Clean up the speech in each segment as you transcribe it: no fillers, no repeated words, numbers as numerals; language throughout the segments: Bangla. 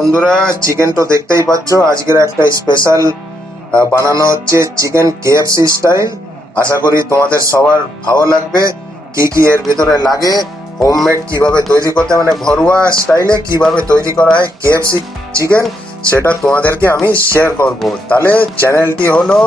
বন্ধুরা, চিকেন তো দেখতেই পাচ্ছ। আজকের একটা স্পেশাল বানানো হচ্ছে চিকেন কেএফসি স্টাইল। আশা করি তোমাদের সবার ভালো লাগবে। কি কি এর ভিতরে লাগে, হোমমেড কিভাবে তৈরি করতে, মানে ঘরোয়া স্টাইলে কিভাবে তৈরি করা হয় কেএফসি চিকেন, সেটা তোমাদেরকে আমি শেয়ার করব। তাহলে চ্যানেলটি হলো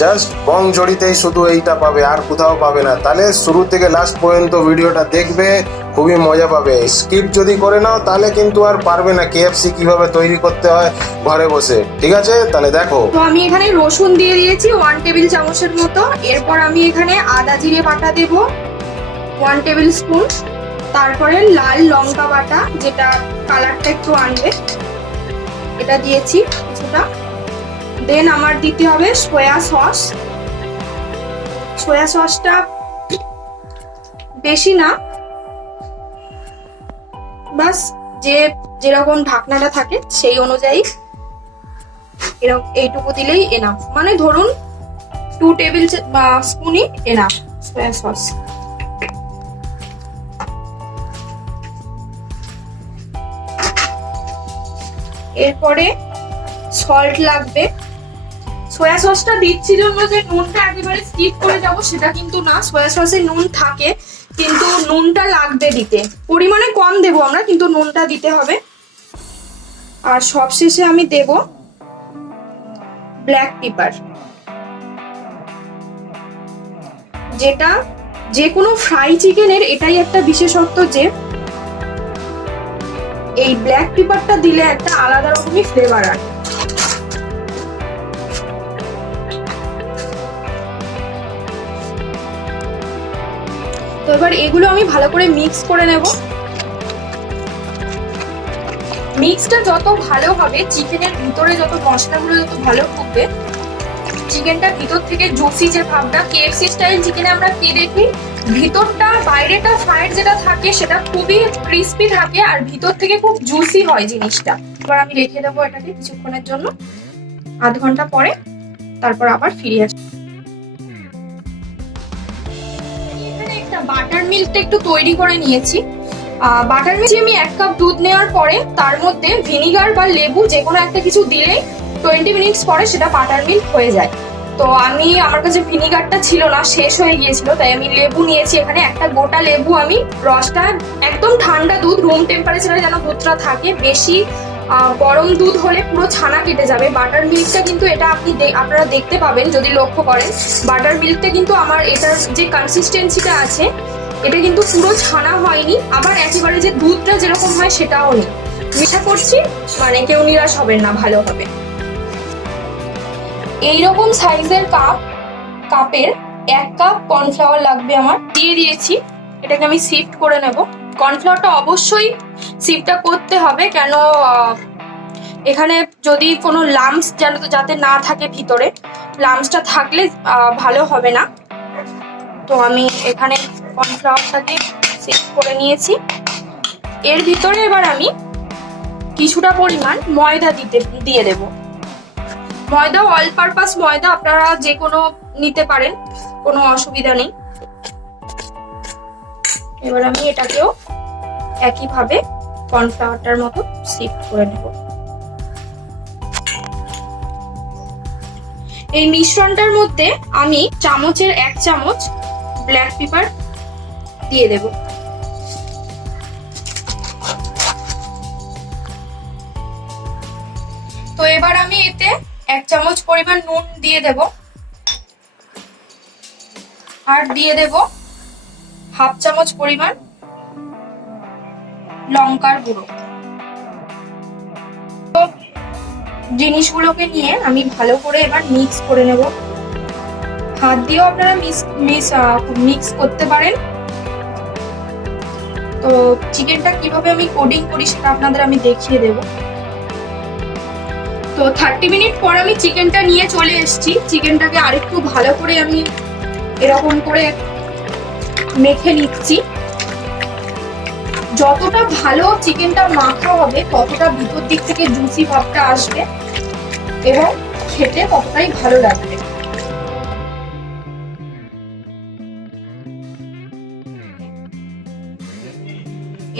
জাস্ট বং জড়িতেই শুধু এইটা পাবে, আর কোথাও পাবে না। তাহলে শুরু থেকে লাস্ট পর্যন্ত ভিডিওটা দেখবে, খুবই মজা পাবে। স্কিপ যদি করে নাও তাহলে কিন্তু আর পারবে না কেএফসি কিভাবে তৈরি করতে হয় ঘরে বসে। ঠিক আছে, তাহলে দেখো। তো আমি এখানে রসুন দিয়ে দিয়েছি 1 টেবিল চামচের মতো। এরপর আমি এখানে আদা জিরে বাটা দেব 1 টেবিল স্পুন। তারপরে লাল লঙ্কা বাটা, যেটা কালারটা একটু আনবে, এটা দিয়েছি কিছুটা। দেন আমার দিতে হবে সয়া সস। সয়া সসটা বেশি না, বাস যেরকম ঢাকনাটা থাকে সেই অনুযায়ী এরকম এইটুকু দিলেই এনাফ। মানে ধরুন 2 টেবিল স্পুনই এনাফ সয়া সস। এরপরে সল্ট লাগবে। সয়া সসটা দিচ্ছি জন্য যে নুনটা একেবারে স্কিপ করে যাব সেটা কিন্তু না, সয়া সসে নুন থাকে, কিন্তু নুনটা লাগবে দিতে। পরিমাণে কম দেবো আমরা, কিন্তু নুনটা দিতে হবে। আর সবশেষে আমি দেব ব্ল্যাক পেপার, যেটা যে কোনো ফ্রাই চিকেনের এটাই একটা বিশেষত্ব যে এই ব্ল্যাক পেপারটা দিলে একটা আলাদা রকমই ফ্লেভার আসে। তো এবার এগুলো আমি ভালো করে মিক্স করে নেব। মিক্সটা যত ভালো হবে, চিকেনের ভিতরে যত মশলাগুলো যত ভালো ঢুকবে, চিকেনটা ভিতর থেকে জুসি যে ভাবটা, কেএফসি স্টাইল চিকেনে আমরা কি দেখি, ভিতরটা বাইরেটা ফ্রাইড যেটা থাকে সেটা খুবই ক্রিস্পি থাকে, আর ভিতর থেকে খুব জুসি হয় জিনিসটা। এবার আমি রেখে দেবো এটাকে কিছুক্ষণের জন্য, আধ ঘন্টা পরে তারপর আবার ফিরে আসবো। এখানে একটা বাটার মিল্কটা একটু তৈরি করে নিয়েছি। বাটার মিল্ক আমি 1 কাপ দুধ নেওয়ার পরে তার মধ্যে ভিনিগার বা লেবু যে কোনো একটা কিছু দিলেই 20 মিনিটস পরে সেটা বাটার মিল্ক হয়ে যায়। তো আমার কাছে ভিনিগারটা ছিল না, শেষ হয়ে গিয়েছিল, তাই আমি লেবু নিয়েছি। এখানে একটা গোটা লেবু, আমি রসটা একদম ঠান্ডা দুধ, রুম টেম্পারেচারে যেন দুধটা থাকে। বেশি গরম দুধ হলে পুরো ছানা কেটে যাবে। বাটার মিল্কটা কিন্তু এটা আপনারা দেখতে পাবেন যদি লক্ষ্য করেন, বাটার মিল্কটা কিন্তু আমার এটার যে কনসিস্টেন্সিটা আছে এটা কিন্তু পুরো ছানা হয়নি, আবার একেবারে যে দুধটা যেরকম হয় সেটাও নেই। মিঠা করছি মানে কেউ নিরাশ হবেন না, ভালো হবে। এইরকম সাইজের কাপের 1 কাপ কর্নফ্লাওয়ার লাগবে আমার। দিয়ে দিয়েছি, এটাকে আমি সিফট করে নেব। কর্নফ্লাওয়ারটা অবশ্যই সিফটটা করতে হবে, কেন এখানে যদি কোনো লাম্পস যাতে না থাকে ভিতরে, লাম্পসটা থাকলে ভালো হবে না। তো আমি এখানে কর্নফ্লাওয়ারটাকে সিফট করে নিয়েছি। এর ভিতরে এবার আমি কিছুটা পরিমাণ ময়দা দিয়ে দেব। ময়দা অল পারপাস ময়দা, আপনারা যে কোনো নিতে পারেন, কোনো অসুবিধা নেই। এবার আমি এটাকেও একইভাবে কর্নফ্লাওয়ারটার মতো সিফট করে নেব। এই মিশ্রণটার মধ্যে আমি চামচের 1 চামচ ব্ল্যাক পেপার দিয়ে দেব। তো এবার আমি এতে 1 চামচ পরিমাণ নুন দিয়ে দেব, আর দিয়ে দেব 1/2 চামচ পরিমাণ লঙ্কার গুঁড়ো। তো জিনিসগুলোকে নিয়ে আমি ভালো করে এবার মিক্স করে নেব। হাত দিয়েও আপনারা মিক্স করতে পারেন। তো চিকেনটা কিভাবে আমি কোডিং করি সেটা আপনাদের আমি দেখিয়ে দেব। তো 30 মিনিট পর আমি চিকেনটা নিয়ে চলে এসেছি। চিকেনটাকে আরেকটু ভালো করে আমি এরকম করে মেখে নিচ্ছি। যতটা ভালো চিকেনটা মাখা হবে ততটা ভিতর দিক থেকে জুসি ভাবটা আসবে এবং খেতে ততটাই ভালো লাগবে।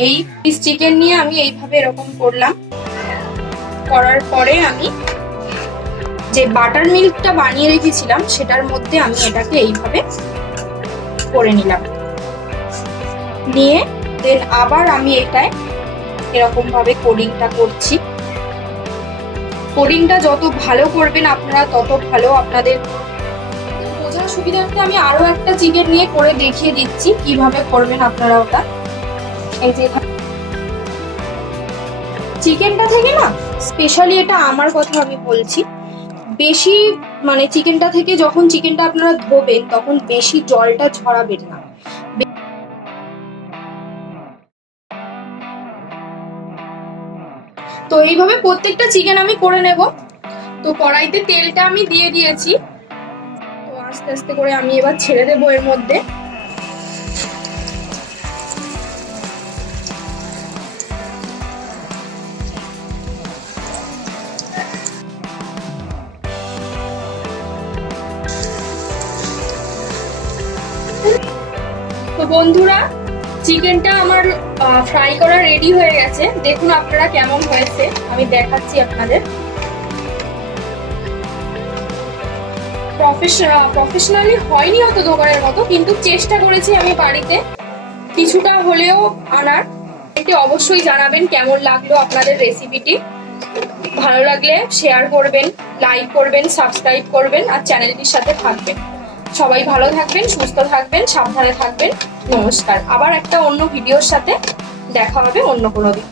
এই পিস চিকেন নিয়ে আমি এইভাবে এরকম করলাম। করার পরে আমি যে বাটার মিল্কটা বানিয়ে রেখেছিলাম সেটার মধ্যে আমি এটাকে এইভাবে করে নিলাম, নিয়ে দেন আবার আমি এটায় এরকম ভাবে কোডিংটা করছি। কোডিংটা যত ভালো করবেন আপনারা তত ভালো। আপনাদের বোঝার সুবিধার্থে আমি আরো একটা চিকেন নিয়ে করে দেখিয়ে দিচ্ছি কিভাবে করবেন আপনারা ওটা। এই যে চিকেনটা থেকে না, স্পেশালি এটা আমার কথা আমি বলছি, বেশি মানে চিকেনটা থেকে যখন চিকেনটা আপনারা ধোবেন তখন বেশি জলটা ঝরাবেন না। তো এইভাবে প্রত্যেকটা চিকেন আমি করে নেব। তো কড়াইতে তেলটা আমি দিয়ে দিয়েছি, তো আস্তে আস্তে করে আমি এবার ছেড়ে দেবো এর মধ্যে। তো বন্ধুরা, চিকেনটা আমার ফ্রাই করা রেডি হয়ে গেছে। দেখুন আপনারা কেমন হয়েছে, আমি দেখাচ্ছি আপনাদের। প্রফেশনালি হয়নি অত দোকানের মতো, কিন্তু চেষ্টা করেছি আমি বাড়িতে কিছুটা হলেও আনার। এটি অবশ্যই জানাবেন কেমন লাগলো আপনাদের রেসিপিটি। ভালো লাগলে শেয়ার করবেন, লাইক করবেন, সাবস্ক্রাইব করবেন আর চ্যানেলটির সাথে থাকবেন। সবাই ভালো থাকবেন, সুস্থ থাকবেন, সাবধানে থাকবেন। নমস্কার। আবার একটা অন্য ভিডিওর সাথে দেখা হবে অন্য কোনো দিন।